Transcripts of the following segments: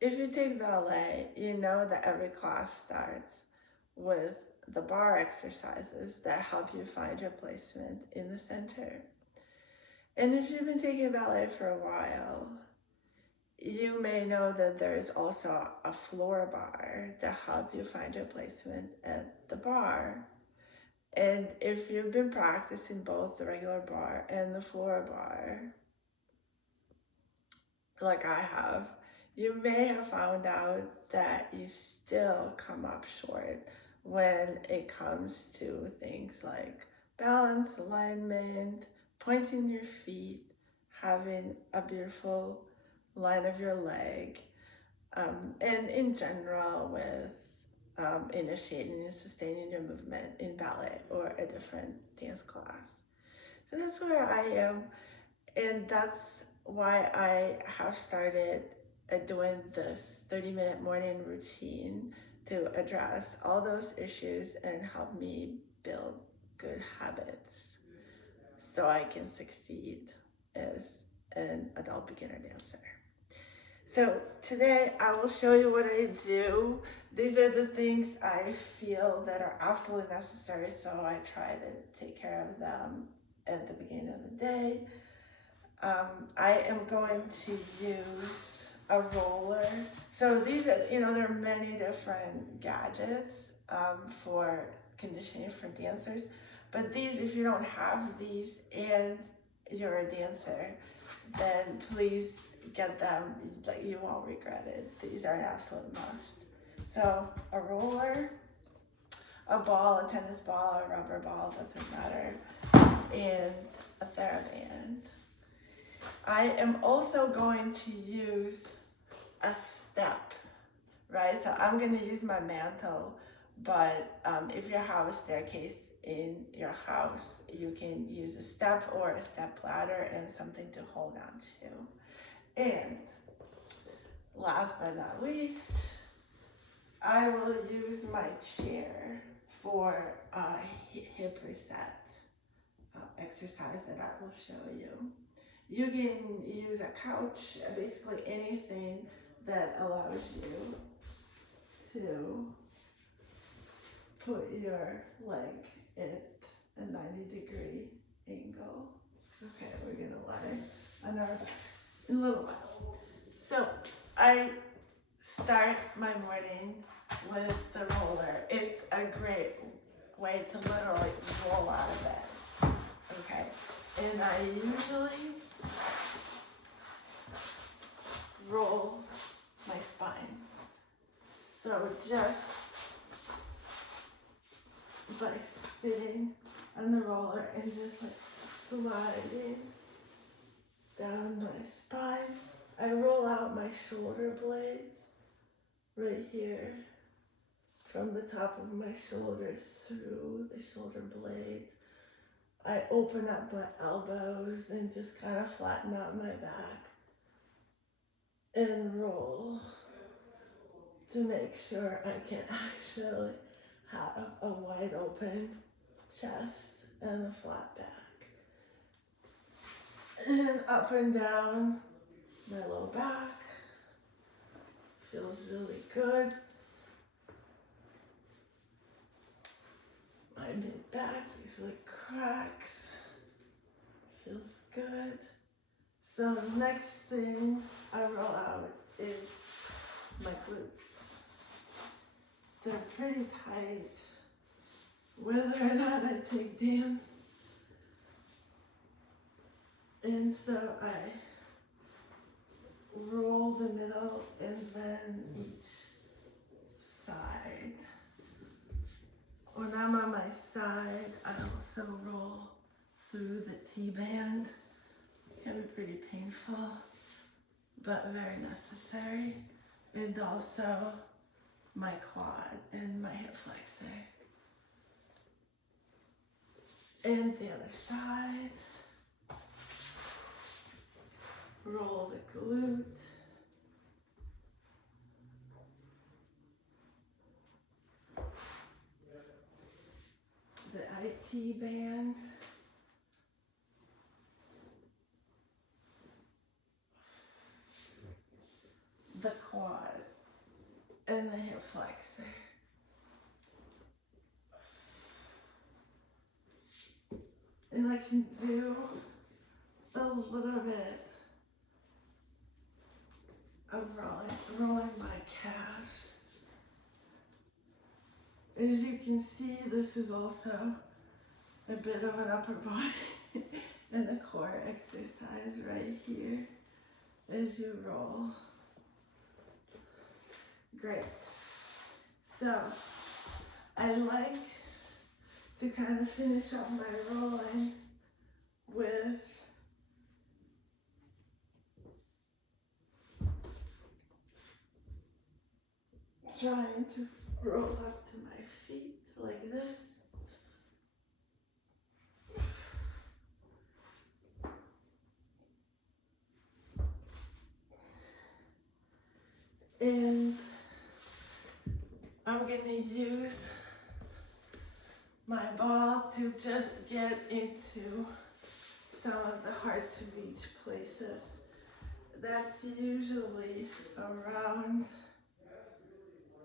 If you take ballet, you know that every class starts with the bar exercises that help you find your placement in the center. And if you've been taking ballet for a while, you may know that there is also a floor bar to help you find your placement at the bar. And if you've been practicing both the regular bar and the floor bar, like I have, you may have found out that you still come up short when it comes to things like balance, alignment, pointing your feet, having a beautiful line of your leg, and in general with initiating and sustaining your movement in ballet or a different dance class. So that's where I am, and that's why I have started doing this 30-minute morning routine to address all those issues and help me build good habits so I can succeed as an adult beginner dancer. So today I will show you what I do. These are the things I feel that are absolutely necessary, so I try to take care of them at the beginning of the day. I am going to use a roller. So these are, there are many different gadgets for conditioning for dancers, but these, if you don't have these and you're a dancer, then please get them. You won't regret it. These are an absolute must. So a roller, a ball, a tennis ball, a rubber ball, doesn't matter, and a theraband. I am also going to use a step, right? So I'm going to use my mantle, but if you have a staircase in your house, you can use a step or a step ladder and something to hold on to. And last but not least, I will use my chair for a hip reset exercise that I will show you. You can use a couch, basically anything that allows you to put your leg at a 90-degree angle. Okay, we're gonna lie on our back in a little while. So I start my morning with the roller. It's a great way to literally roll out of bed, okay? And I usually roll my spine. So just by sitting on the roller and just like sliding down my spine, I roll out my shoulder blades right here from the top of my shoulders through the shoulder blades. I open up my elbows and just kind of flatten out my back and roll to make sure I can actually have a wide open chest and a flat back. And up and down my low back. Feels really good. My mid back usually cracks. Feels good. So the next thing I roll out is my glutes. They're pretty tight, whether or not I take dance. And so I roll the middle and then each side. When I'm on my side, I also roll through the T-band. It can be pretty painful, but very necessary. And also my quad and my hip flexor. And the other side. Roll the glute. The IT band. the quad and the hip flexor. And I can do a little bit of rolling my calves. As you can see, this is also a bit of an upper body and a core exercise right here as you roll. Great. So I like to kind of finish off my rolling with trying to roll up to my feet like this. And I'm going to use my ball to just get into some of the hard to reach places. That's usually around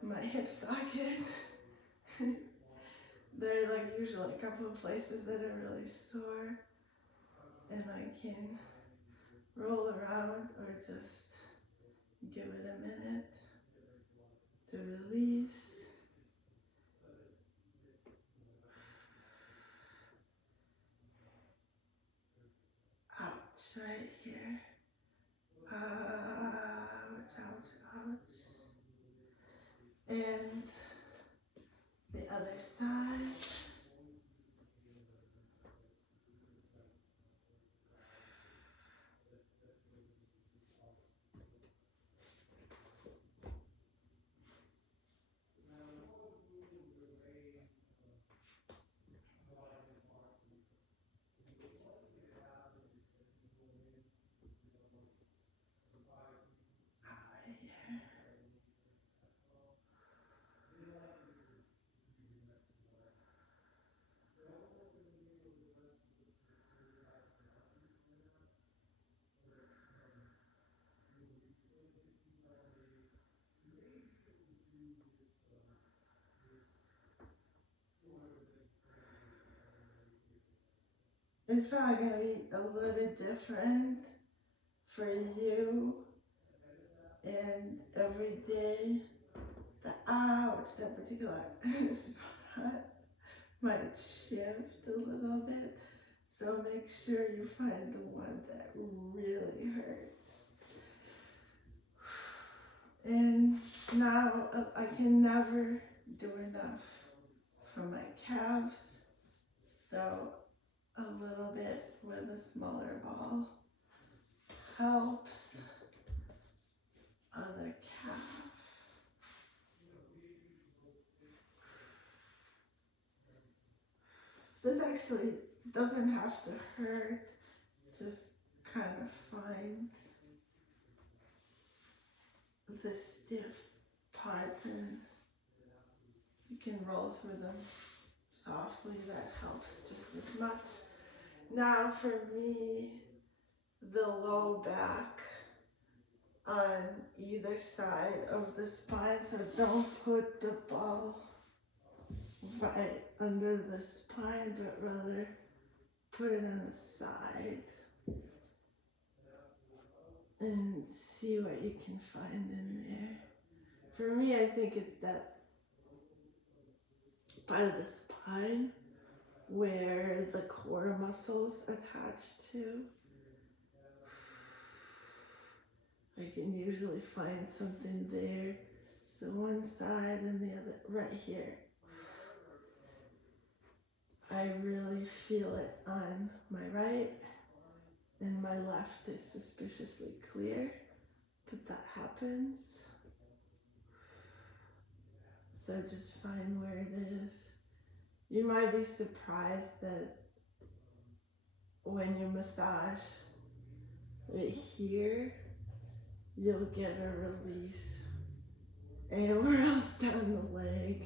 my hip socket. There are like usually a couple of places that are really sore, and I can roll around or just give it a minute to release. Ouch, right here. Ouch, ouch, ouch. And the other side. Right here. It's probably going to be a little bit different for you, and every day the ouch, that particular spot might shift a little bit. So make sure you find the one that really hurts. And now I can never do enough for my calves. So a little bit with a smaller ball helps. Other calf. This actually doesn't have to hurt, just kind of find the stiff parts and you can roll through them softly. That helps just as much. Now for me, the low back on either side of the spine, so don't put the ball right under the spine, but rather put it on the side and see what you can find in there. For me, I think it's that part of the spine where the core muscles attach to. I can usually find something there. So one side and the other, right here. I really feel it on my right, and my left is suspiciously clear, but that happens. So just find where it is. You might be surprised that when you massage it here, you'll get a release anywhere else down the leg,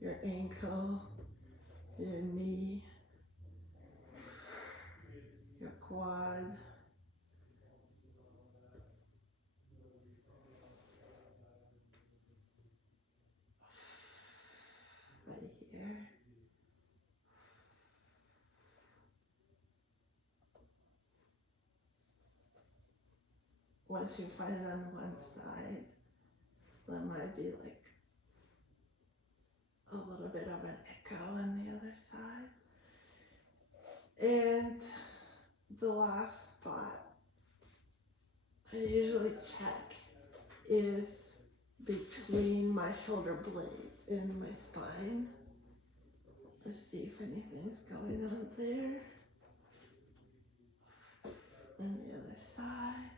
your ankle, your knee, your quad. once you find it on one side, there might be like a little bit of an echo on the other side. And the last spot I usually check is between my shoulder blade and my spine. Let's see if anything's going on there. And the other side.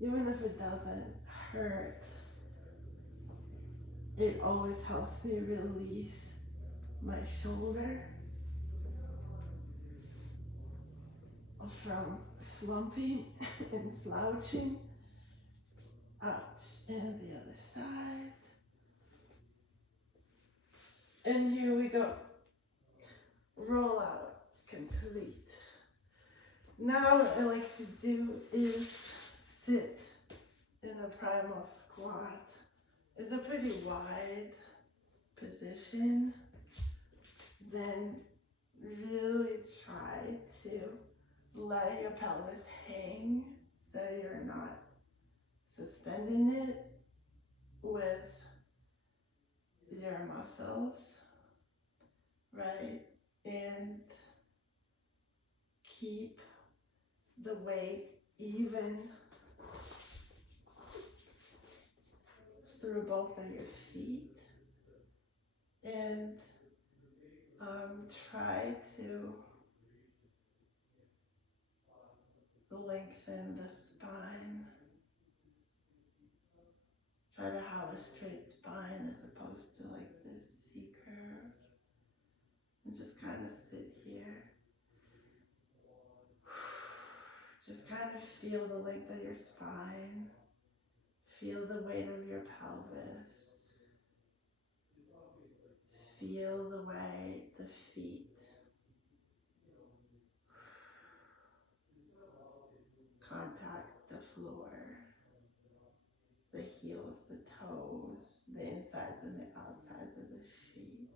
Even if it doesn't hurt, it always helps me release my shoulder from slumping and slouching. Ouch. And the other side. And here we go. Roll out, complete. Now what I like to do is sit in a primal squat. It's a pretty wide position. Then really try to let your pelvis hang so you're not suspending it with your muscles, right? And keep the weight even through both of your feet, and try to lengthen the spine. Try to have a straight spine as opposed to like this C-curve. And just kind of sit here. Just kind of feel the length of your spine. Feel the weight of your pelvis. Feel the way the feet contact the floor. The heels, the toes, the insides and the outsides of the feet.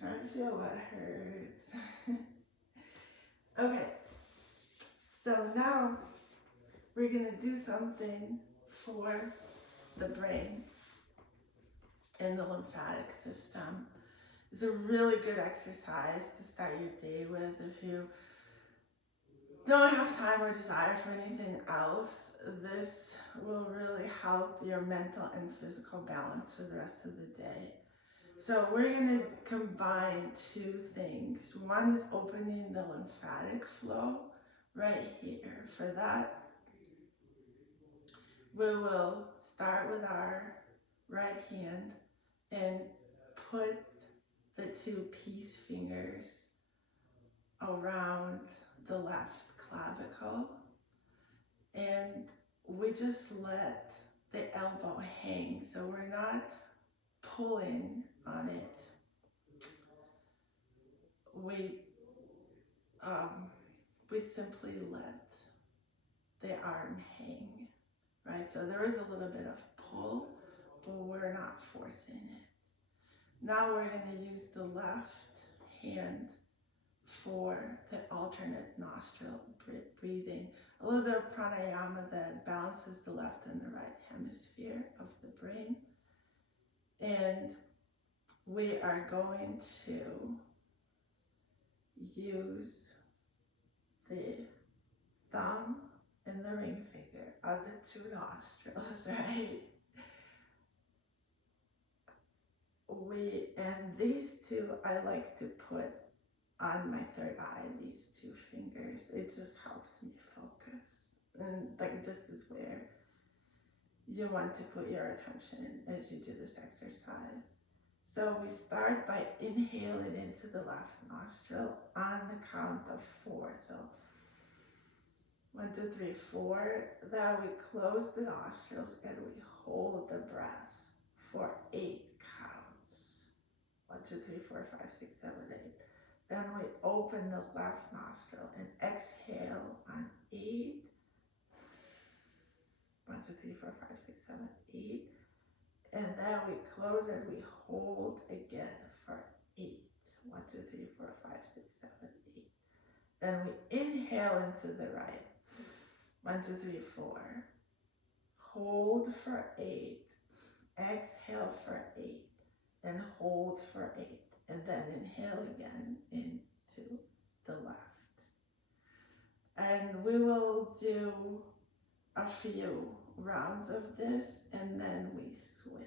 Kind of feel what hurts. Okay, so now we're going to do something for the brain and the lymphatic system. It's a really good exercise to start your day with if you don't have time or desire for anything else. This will really help your mental and physical balance for the rest of the day. So we're going to combine two things. One is opening the lymphatic flow right here. For that, we will start with our right hand and put the two peace fingers around the left clavicle, and we just let the elbow hang, so we're not pulling on it. We simply let the arm hang, right? So there is a little bit of pull, but we're not forcing it. Now we're going to use the left hand for the alternate nostril breathing. A little bit of pranayama that balances the left and the right hemisphere of the brain. And we are going to use the thumb and the ring finger on the two nostrils, right? And these two I like to put on my third eye, these two fingers. It just helps me focus. And like this is where you want to put your attention as you do this exercise. So we start by inhaling into the left nostril on the count of 4. So 1, 2, 3, 4. Then we close the nostrils and we hold the breath for 8 counts. 1, 2, 3, 4, 5, 6, 7, 8. Then we open the left nostril and exhale on 8. 1, 2, 3, 4, 5, 6, 7, 8. And then we close and we hold again for 8. 1, 2, 3, 4, 5, 6, Then we inhale into the right. 1, 2, 3, 4. Hold for 8. Exhale for 8. And hold for 8. And then inhale again into the left. And we will do a few rounds of this, and then we switch.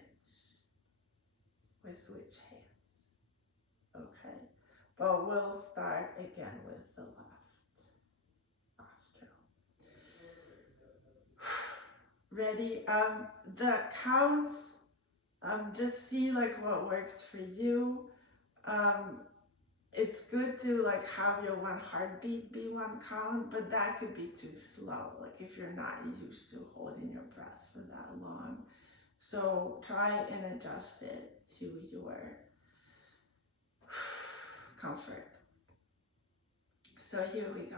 We switch hands. Okay? But we'll start again with the left nostril. Ready? The counts, just see like what works for you. It's good to like have your one heartbeat be one count, but that could be too slow, like if you're not used to holding your breath for that long. So try and adjust it to your comfort. So here we go.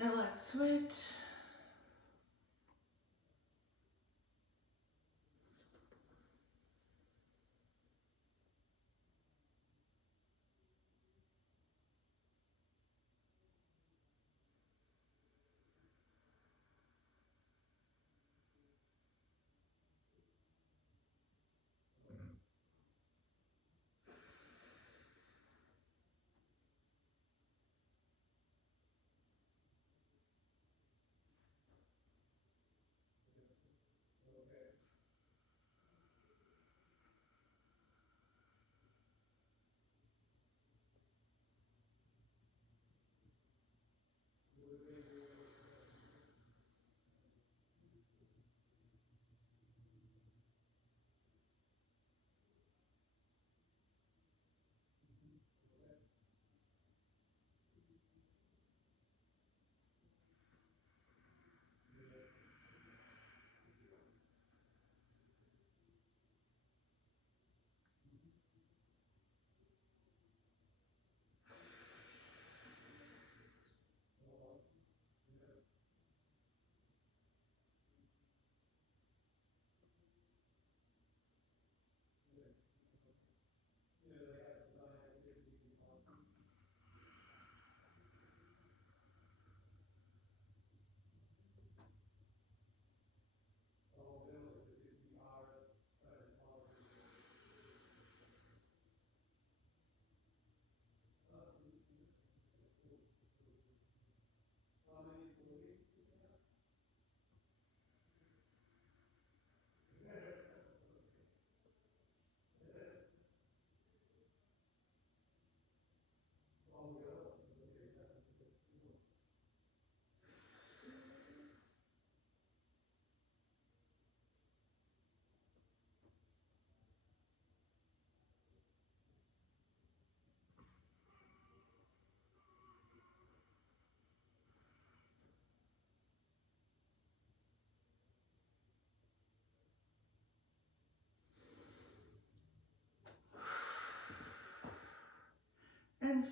And let's switch.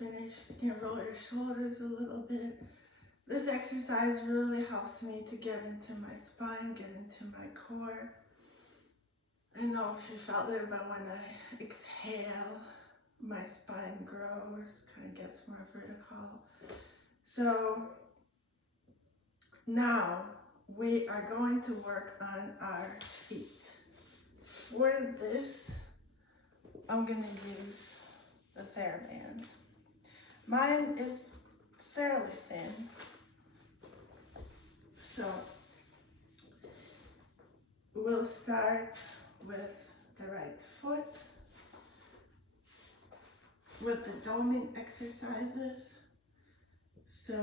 finished, you can roll your shoulders a little bit. This exercise really helps me to get into my spine, get into my core. I don't know if you felt it, but when I exhale, my spine grows, kind of gets more vertical. So now we are going to work on our feet. For this, I'm going to use the theraband. Mine is fairly thin, so we'll start with the right foot with the doming exercises. So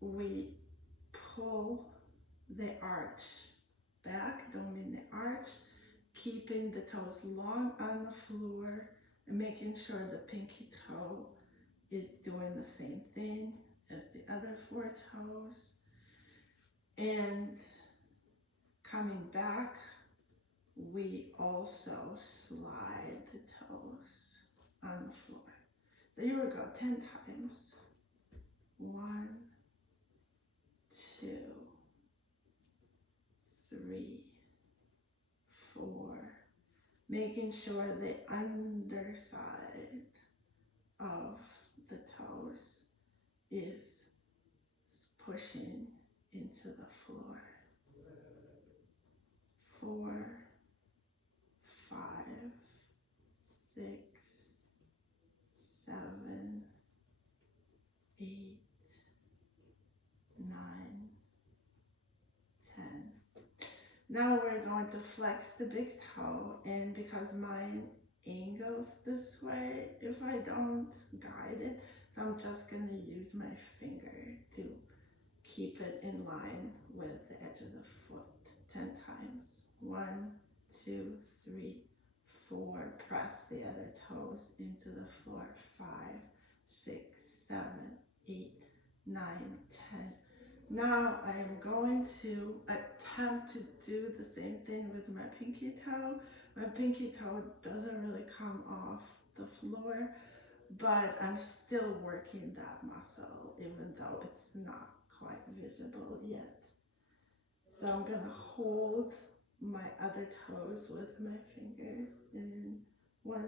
we pull the arch back, doming the arch, keeping the toes long on the floor and making sure the pinky toe is doing the same thing as the other 4 toes. And coming back, we also slide the toes on the floor. So here we go, 10 times. 1, 2, 3, 4. Making sure the underside of the toes is pushing into the floor. 4, 5, 6, 7, 8, 9, 10. Now we're going to flex the big toe, and because mine angles this way, if I don't guide it, so I'm just going to use my finger to keep it in line with the edge of the foot. 10 times. 1, 2, 3, 4. Press the other toes into the floor. 5, 6, 7, 8, 9, 10. Now I am going to attempt to do the same thing with my pinky toe. My pinky toe doesn't really come off the floor, but I'm still working that muscle, even though it's not quite visible yet. So I'm going to hold my other toes with my fingers in 1,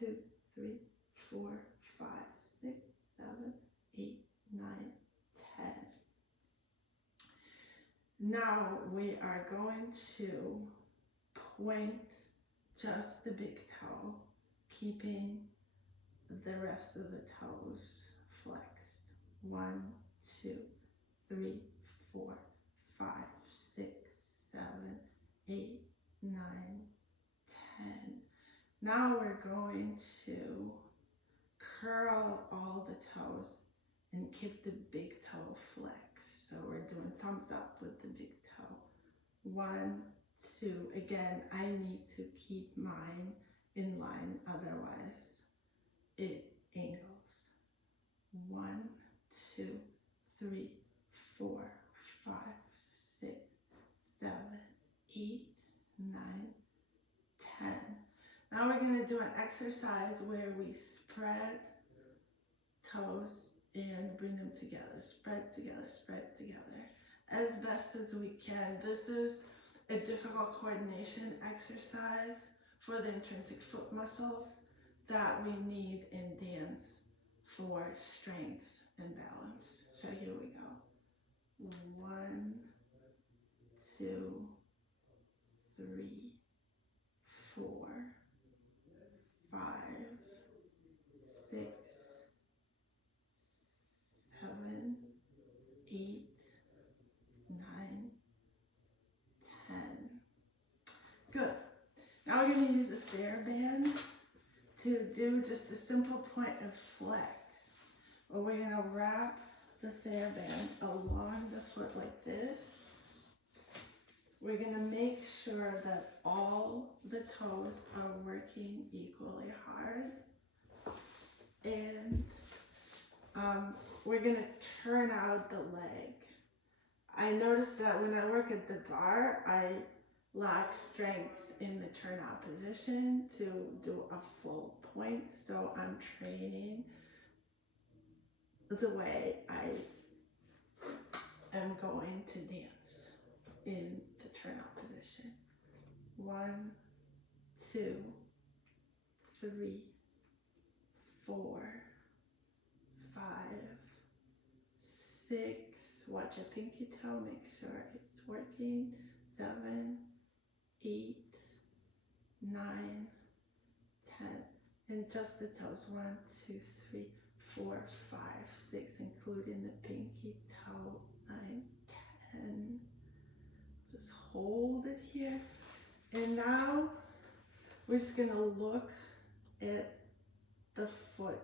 2, 3, 4, 5, 6, 7, 8, 9, 10. Now we are going to point just the big toe, keeping the rest of the toes flexed. 1, 2, 3, 4, 5, 6, 7, 8, 9, 10. Now we're going to curl all the toes and keep the big toe flexed. So we're doing thumbs up with the big toe. 1, 2. Again, I need to keep mine in line, otherwise it angles. 1, 2, 3, 4, 5, 6, 7, 8, 9, 10. Now we're going to do an exercise where we spread toes and bring them together. Spread together, spread together as best as we can. This is a difficult coordination exercise for the intrinsic foot muscles that we need in dance for strength and balance. So here we go. 1, 2, 3, 4, 5, 6, 7, 8, 9, 10. Good. Now we're going to use the theraband to do just a simple point of flex. Well, we're going to wrap the theraband along the foot like this. We're going to make sure that all the toes are working equally hard. And we're going to turn out the leg. I noticed that when I work at the bar, I lack strength in the turnout position to do a full point. So I'm training the way I am going to dance in the turnout position. 1, 2, 3, 4, 5, 6. Watch your pinky toe, make sure it's working. 7, 8, 9, 10. And just the toes. 1, 2, 3, 4, 5, 6, including the pinky toe. 9, 10. Just hold it here. And now we're just gonna look at the foot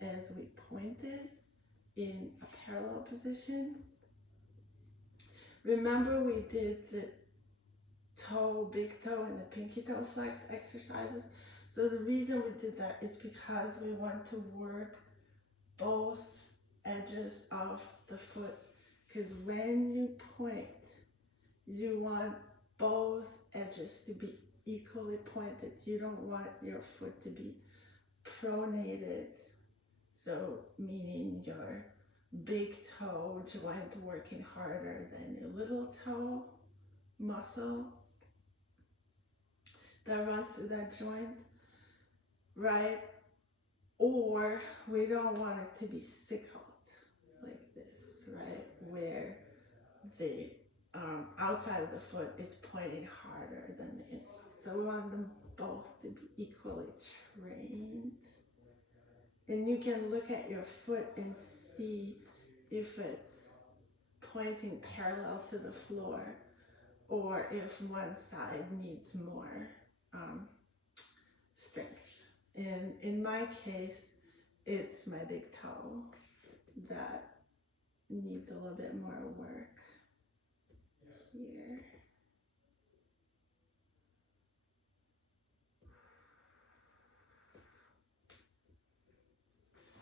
as we pointed in a parallel position. Remember we did the toe, big toe, and the pinky toe flex exercises. So the reason we did that is because we want to work both edges of the foot. Because when you point, you want both edges to be equally pointed. You don't want your foot to be pronated. So meaning your big toe joint working harder than your little toe muscle that runs through that joint, right? Or we don't want it to be sickled like this, right? Where the outside of the foot is pointing harder than the inside. So we want them both to be equally trained. And you can look at your foot and see if it's pointing parallel to the floor or if one side needs more strength. And in my case, it's my big toe that needs a little bit more work here.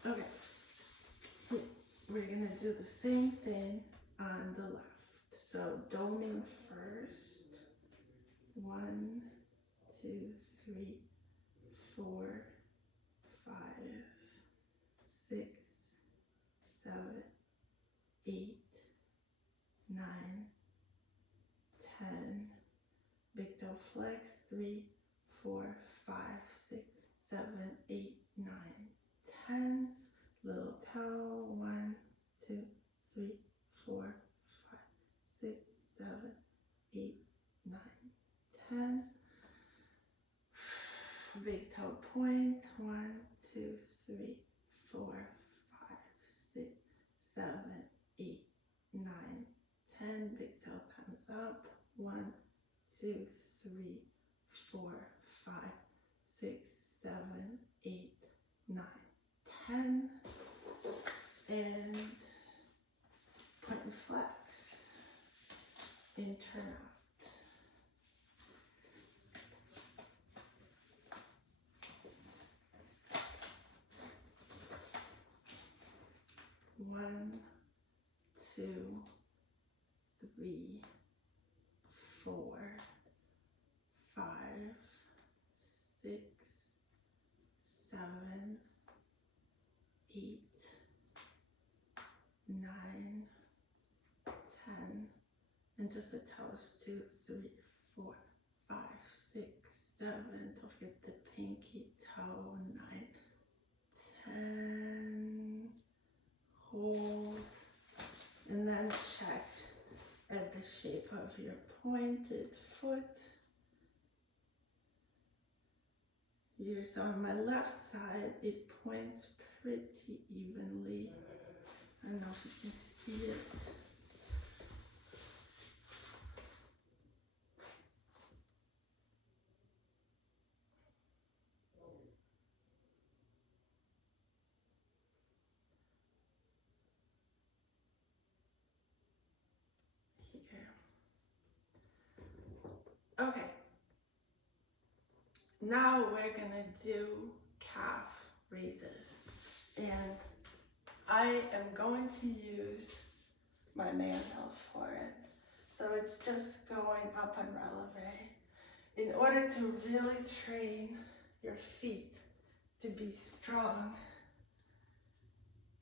Okay, we're gonna do the same thing on the left. So doming first. 1, 2, 3, 4, 5, 6, 7, 8, 9, 10. Big toe flex. 3, 4, 5, 6, 7, 8, 9, 10. Little toe. 1, 2, 3, 4, 5, 6, 7, 8, 9, 10. Big toe point. 1, 2, 3, 4, 5, 6, 7, 8, 9, 10. Big toe comes up. 1, 2, 3, 4, 5, 6, 7, 8, 9, 10. And point and flex and turn out. 1, 2, 3, 4, 5, 6, 7, 8, 9, 10, and just the toes. 2, 3, 4, 5, 6, 7. Don't forget the pinky toe. 9, 10. Hold, and then check at the shape of your pointed foot. Here, so on my left side, it points pretty evenly. I don't know if you can see it. Okay, now we're gonna do calf raises, and I am going to use my myofascial for it. So it's just going up on relevé. In order to really train your feet to be strong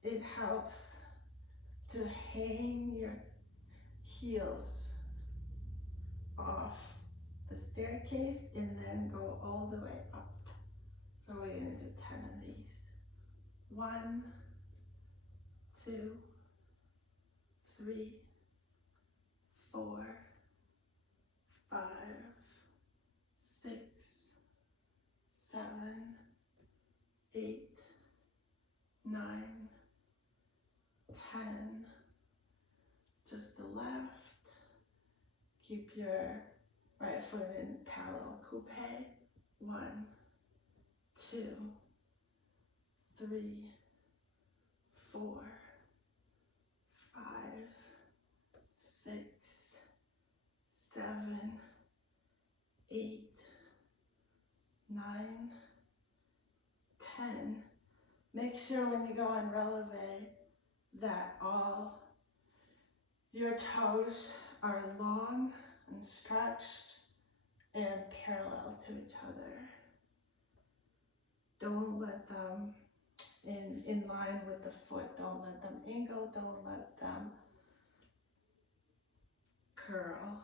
it helps to hang your heels off the staircase and then go all the way up. So we're going to do 10 of these. 1, 2, 3, 4, 5, 6, 7, 8, 9, 10. Just the left. Keep your right foot in parallel coupe. 1, 2, 3, 4, 5, 6, 7, 8, 9, 10. Make sure when you go on relevé that all your toes are long and stretched and parallel to each other. Don't let them in line with the foot. Don't let them angle. Don't let them curl.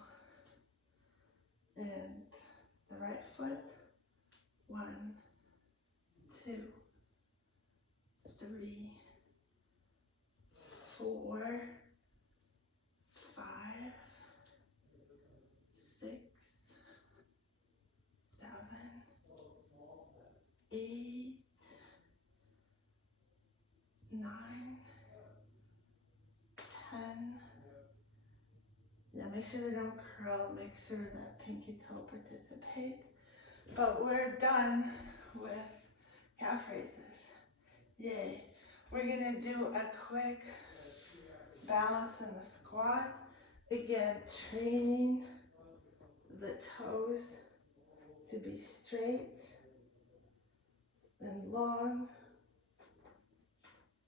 And the right foot. 1, 2, 3, 4, 5, 6, 7, 8, 9, 10. Yeah, make sure they don't curl. Make sure that pinky toe participates. But we're done with calf raises. Yay. We're gonna do a quick balance in the squat. Again, training the toes to be straight and long,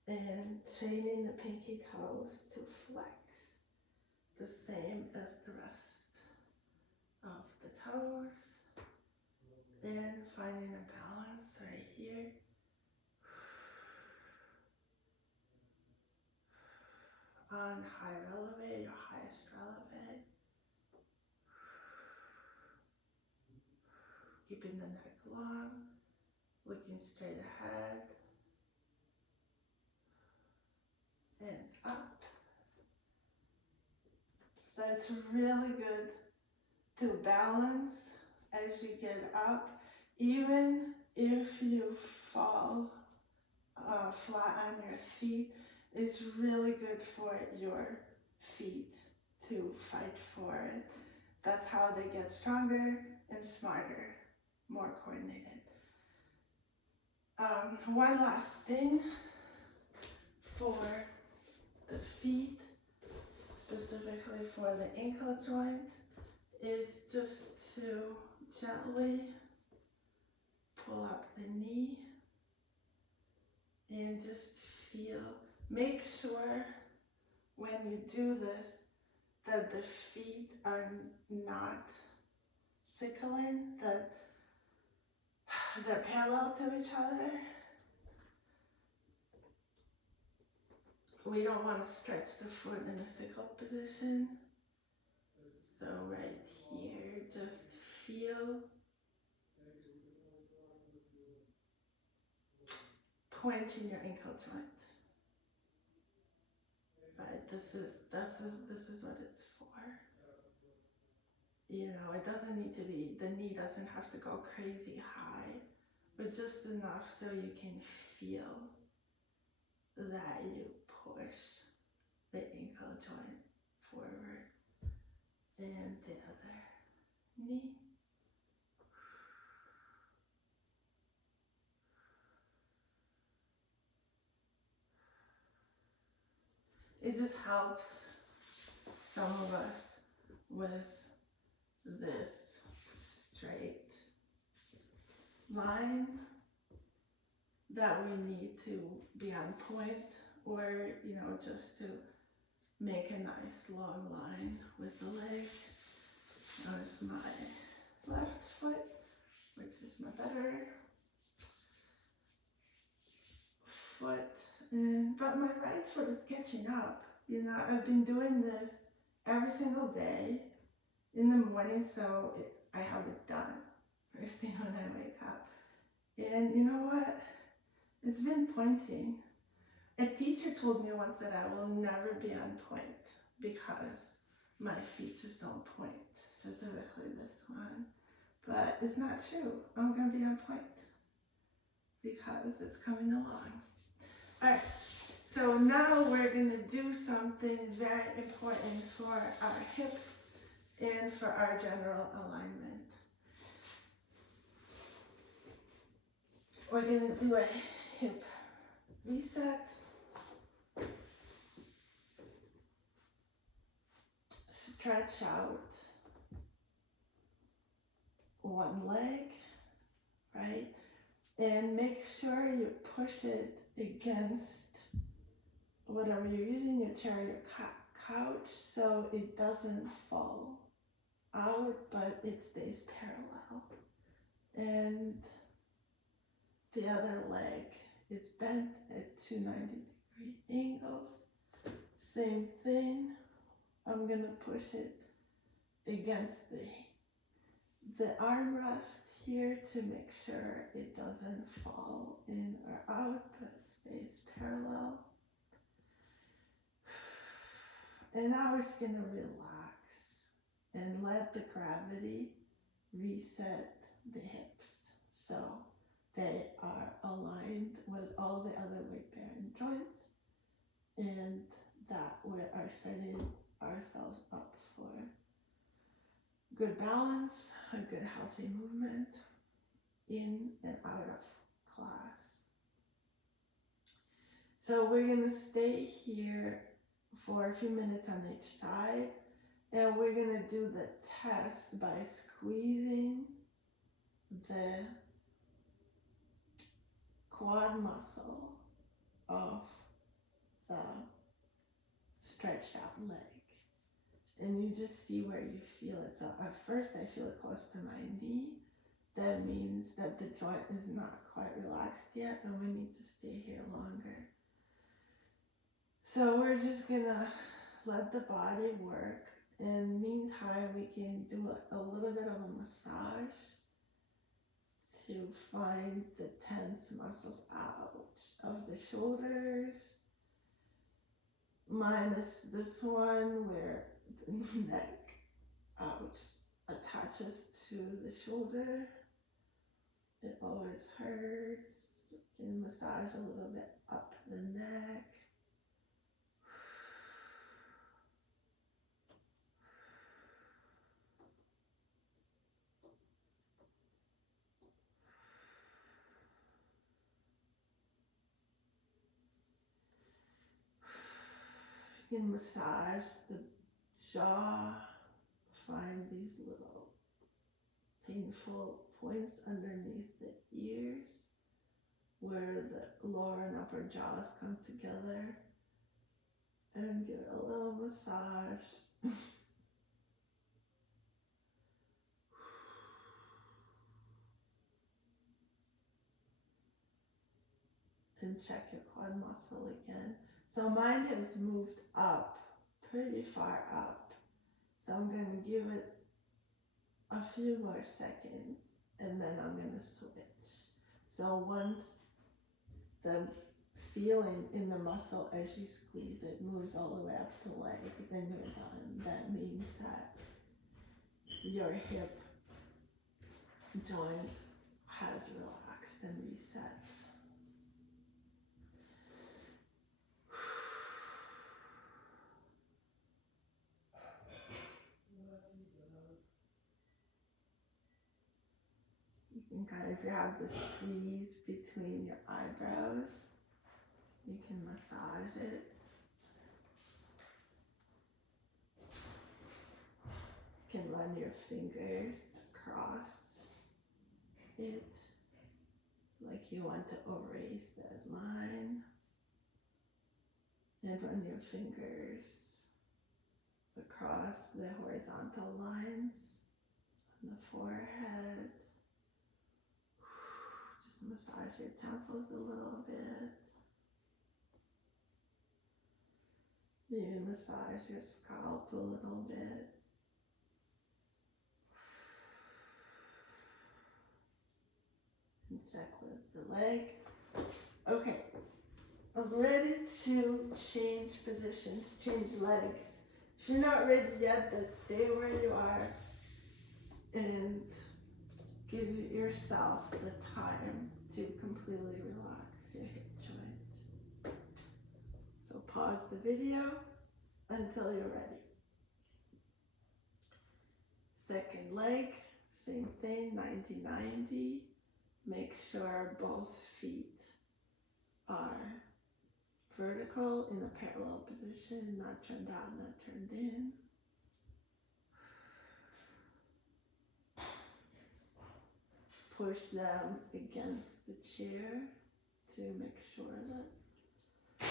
and training the pinky toes to flex the same as the rest of the toes, and finding a balance right here. On high relevé, your highest relevé. Keeping the neck long, looking straight ahead, and up. So it's really good to balance as you get up, even if you fall flat on your feet. It's really good for your feet to fight for it. That's how they get stronger and smarter, more coordinated. One last thing for the feet, specifically for the ankle joint, is just to gently pull up the knee and just feel. Make sure when you do this that the feet are not sickling, that they're parallel to each other. We don't want to stretch the foot in a sickle position. So right here, just feel. Point in your ankle joint. Right, this is what it's for. You know, it doesn't need to be, the knee doesn't have to go crazy high, but just enough so you can feel that you push the ankle joint forward and the other knee. It just helps some of us with this straight line that we need to be on point, or, you know, just to make a nice long line with the leg. Notice my left foot, which is my better foot, and but my right foot is catching up. You know, I've been doing this every single day in the morning, so I have it done first thing when I wake up. And you know what? It's been pointing. A teacher told me once that I will never be on point because my feet just don't point, specifically this one. But it's not true. I'm going to be on point because it's coming along. Alright, so now we're going to do something very important for our hips and for our general alignment. We're going to do a hip reset. Stretch out one leg, right? And make sure you push it against whatever you're using, your chair, your couch, so it doesn't fall out, but it stays parallel. And the other leg is bent at 290-degree angles. Same thing. I'm gonna push it against the armrest here to make sure it doesn't fall in or out, but stays parallel. And now we're just gonna relax and let the gravity reset the hips so they are aligned with all the other weight-bearing joints, and that we are setting ourselves up for good balance, a good healthy movement in and out of class. So we're going to stay here for a few minutes on each side, and we're going to do the test by squeezing the quad muscle of the stretched out leg. And you just see where you feel it. So at first I feel it close to my knee. That means that the joint is not quite relaxed yet and we need to stay here longer. So we're just gonna let the body work. And meantime, we can do a little bit of a massage to find the tense muscles out of the shoulders, minus this one where the neck attaches to the shoulder. It always hurts. You can massage a little bit up the neck. You can massage the jaw, find these little painful points underneath the ears where the lower and upper jaws come together, and give it a little massage. And check your quad muscle again. So mine has moved up, pretty far up. So I'm going to give it a few more seconds and then I'm going to switch. So once the feeling in the muscle as you squeeze it moves all the way up the leg, then you're done. That means that your hip joint has relaxed and reset. You can kind of, if you have the squeeze between your eyebrows, you can massage it. You can run your fingers across it like you want to erase that line. And run your fingers across the horizontal lines on the forehead. Just massage your temples a little bit. Maybe massage your scalp a little bit. And check with the leg. Okay, I'm ready to change positions, change legs. If you're not ready yet, then stay where you are and give yourself the time to completely relax your hip joint. So pause the video until you're ready. Second leg, same thing, 90-90. Make sure both feet are vertical in a parallel position, not turned out, not turned in. Push them against the chair to make sure that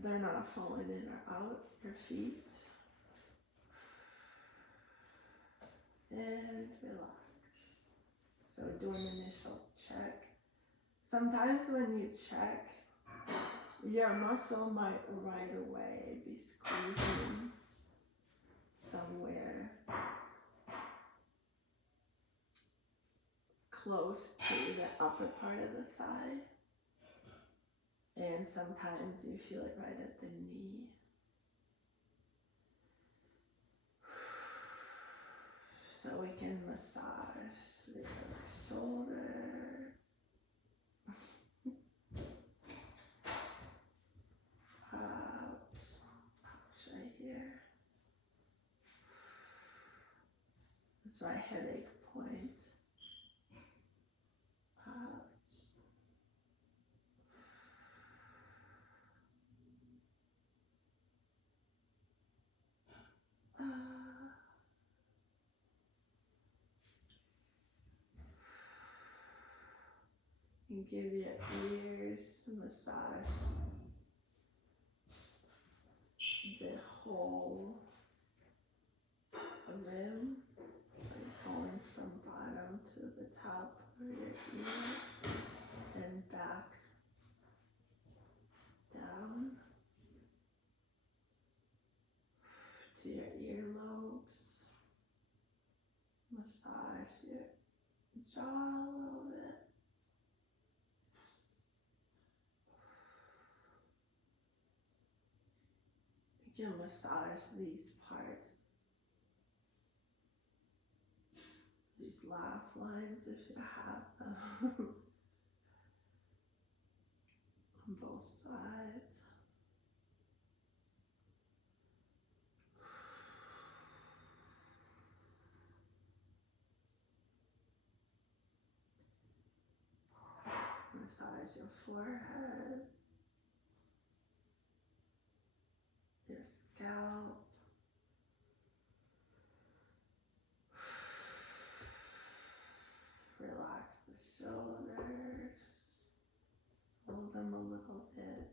they're not falling in or out, your feet. And relax. So do an initial check. Sometimes when you check, your muscle might right away be squeezing somewhere close to the upper part of the thigh. And sometimes you feel it right at the knee. So we can massage this other shoulder. Ouch right here. That's my headache point. Ouch. And give your ears a massage. The whole rim, like going from bottom to the top of your ear and back down to your earlobes. Massage your jaw a little bit. You can massage these parts, these laugh lines if you have them, on both sides. Massage your forehead, your scalp. Relax the shoulders. Hold them a little bit.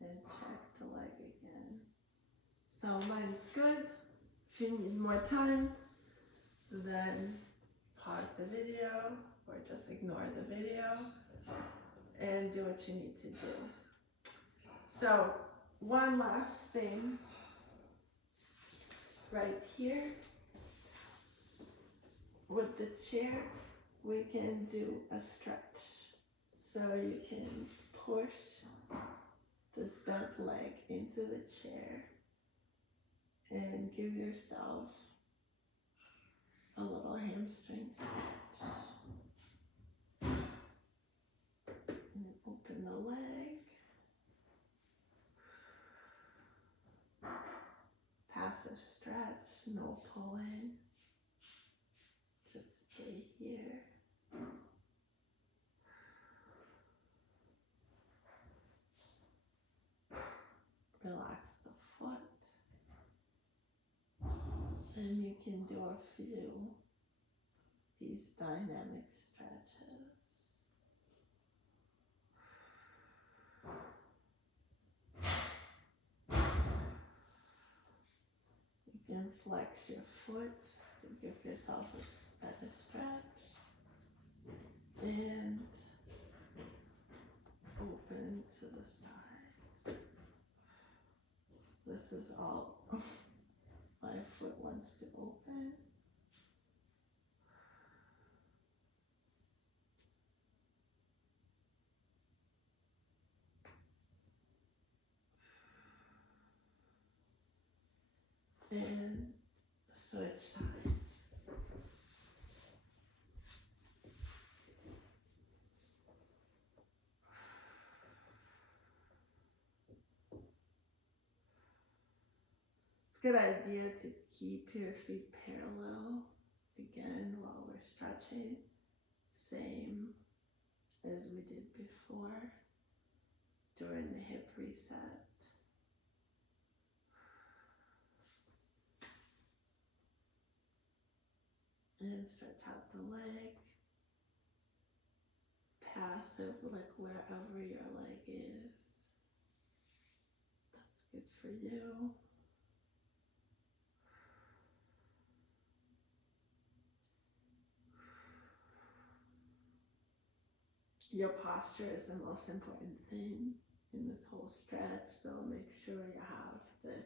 And check the leg again. So mine's good. If you need more time, then pause the video or just ignore the video and do what you need to do. So one last thing right here with the chair, we can do a stretch. So you can push this bent leg into the chair and give yourself a little hamstring stretch. And then open the leg. Passive stretch, no pulling. Just stay here. Relax the foot. And you can do a few of these dynamic stretches. You can flex your foot to give yourself a better stretch. And open to the sides. This is all my foot wants to open. And switch sides. It's a good idea to keep your feet parallel again while we're stretching, same as we did before during the hip reset. And stretch out the leg. Passive, like wherever your leg is. That's good for you. Your posture is the most important thing in this whole stretch, so make sure you have the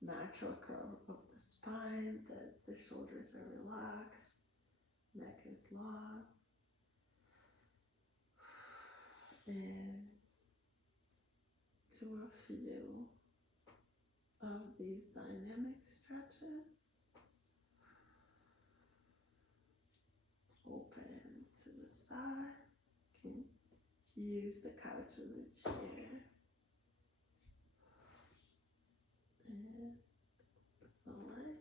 natural curve of the spine, that the shoulders are relaxed, neck is long. And do a few of these dynamic stretches. Open to the side. Can use the couch as a chair. And the leg.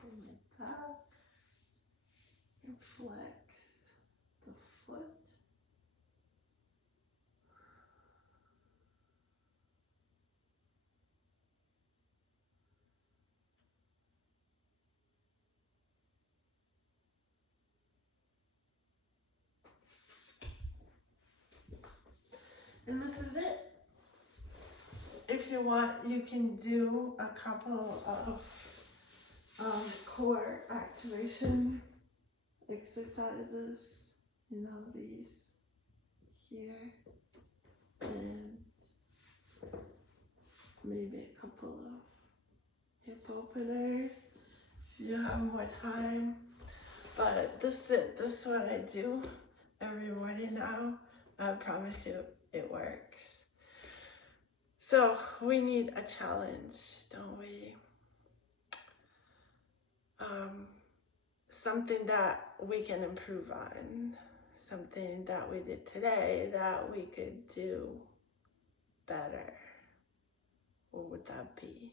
Pull it back. And flex the foot. And this is it. If you want, you can do a couple of core activation exercises, you know, these here, and maybe a couple of hip openers if you have more time. But this is it. This is what I do every morning now. I promise you it works. So we need a challenge, don't we? Something that we can improve on, something that we did today that we could do better. What would that be?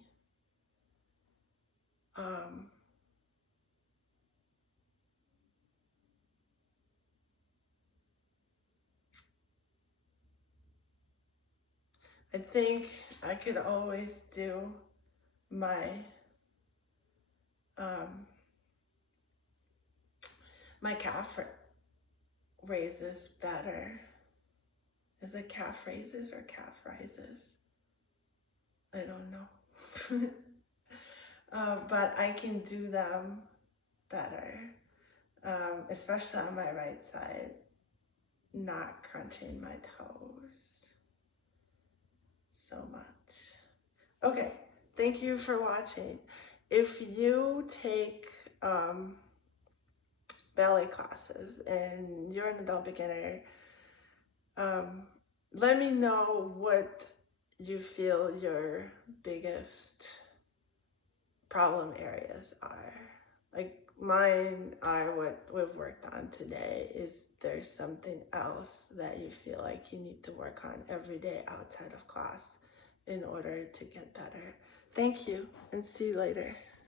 I think I could always do my my calf raises better. Is it calf raises or calf rises? I don't know. But I can do them better, especially on my right side, not crunching my toes so much. Okay, thank you for watching. If you take ballet classes and you're an adult beginner, let me know what you feel your biggest problem areas are. Like mine are what we've worked on today. Is there something else that you feel like you need to work on every day outside of class in order to get better? Thank you, and see you later.